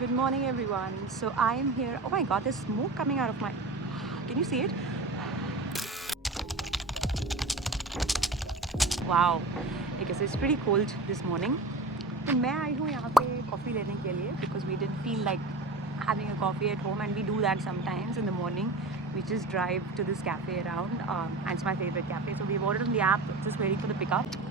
Good morning everyone. So I am here. Oh my god, there's smoke coming out of my... Can you see it? Wow. Okay, so it's pretty cold this morning. तो मैं आई हूँ यहाँ पे coffee लेने के लिए because we didn't feel like having a coffee at home, and we do that sometimes in the morning. We just drive to this cafe around and it's my favorite cafe. So we've ordered on the app, just waiting for the pickup.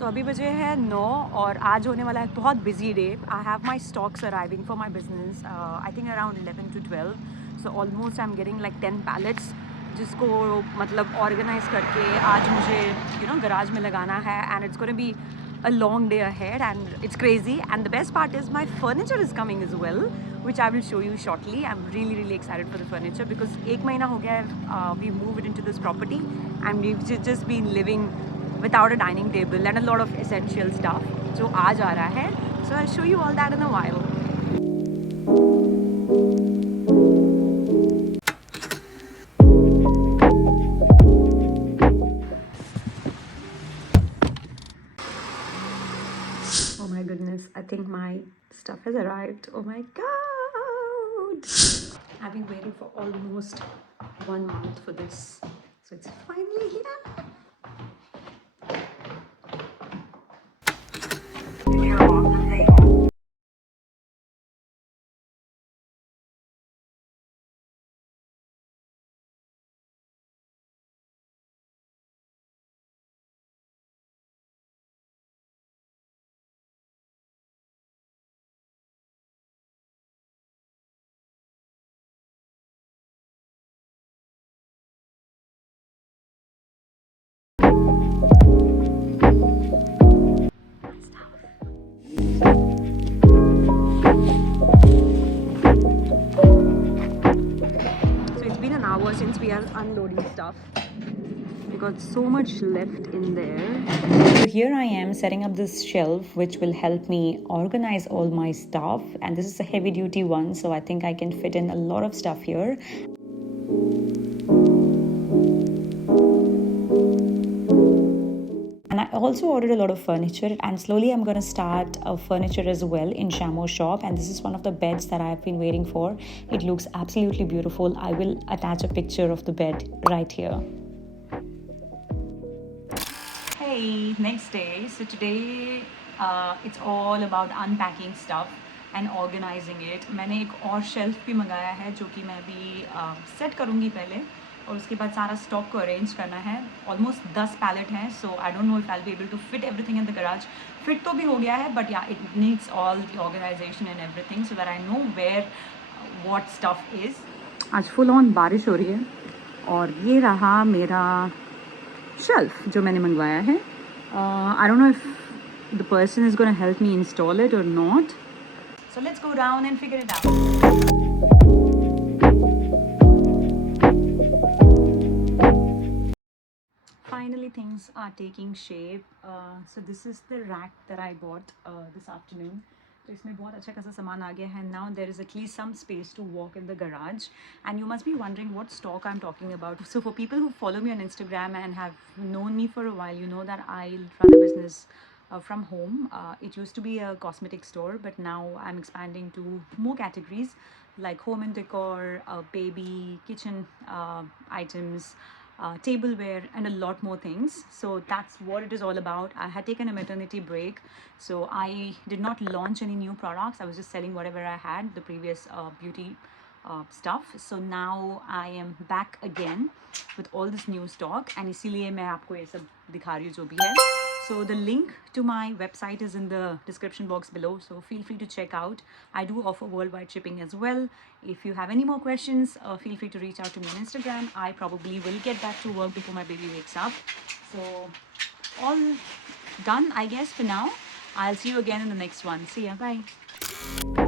तो अभी बजे है 9 और आज होने वाला है बहुत busy day. I have my stocks arriving for my business I think around 11 to 12. So almost I am getting like 10 pallets जिसको मतलब ऑर्गेनाइज करके आज मुझे गराज में लगाना है. And it's gonna be a long day ahead and it's crazy. And the best part is my furniture is coming as well, which I will show you shortly. I'm really excited for the furniture because एक महीना हो गया है we moved into this property and we've just been living without a dining table and a lot of essential stuff जो आज आ रहा है. So I'll show you all that in a while. Oh my goodness, I think my stuff has arrived. Oh my god! I've been waiting for almost 1 month for this. So it's finally here. Since we are unloading stuff, we got so much left in there. So here I am setting up this shelf which will help me organize all my stuff, and this is a heavy duty one, so I think I can fit in a lot of stuff here. And I also ordered a lot of furniture, and slowly I'm going to start a furniture as well in Shamo shop. And this is one of the beds that I've been waiting for. It looks absolutely beautiful. I will attach a picture of the bed right here. Hey, next day. So today it's all about unpacking stuff and organizing it. मैंने एक और shelf भी मंगाया है जो कि मैं अभी set करूँगी पहले, और उसके बाद सारा स्टॉक को अरेंज करना है. ऑलमोस्ट 10 पैलेट हैं, so I don't know if I will be able to fit everything in the garage. Fit तो भी हो गया है, but yeah it needs all the organization and everything so that I know where what stuff is. आज full on बारिश हो रही है और ये रहा मेरा शेल्फ जो मैंने मंगवाया है. I don't know if the person is gonna help me install it और not. So let's go down and figure it out. Finally things are taking shape. So this is the rack that I bought this afternoon. तो इसमें बहुत अच्छा खासा सामान आ गया है. Now there is at least some space to walk in the garage, and you must be wondering what stock I'm talking about. So for people who follow me on Instagram and have known me for a while, you know that I run a business from home. It used to be a cosmetic store, but now I'm expanding to more categories like home and decor, baby, kitchen items, tableware, and a lot more things. So that's what it is all about. I had taken a maternity break, so I did not launch any new products. I was just selling whatever I had, the previous beauty stuff. So now I am back again with all this new stock, and इसीलिए मैं आपको ये सब दिखा रही हूँ जो भी है. So the link to my website is in the description box below, so feel free to check out. I do offer worldwide shipping as well. If you have any more questions, feel free to reach out to me on Instagram. I probably will get back to work before my baby wakes up. So all done, I guess, for now. I'll see you again in the next one. See ya. Bye.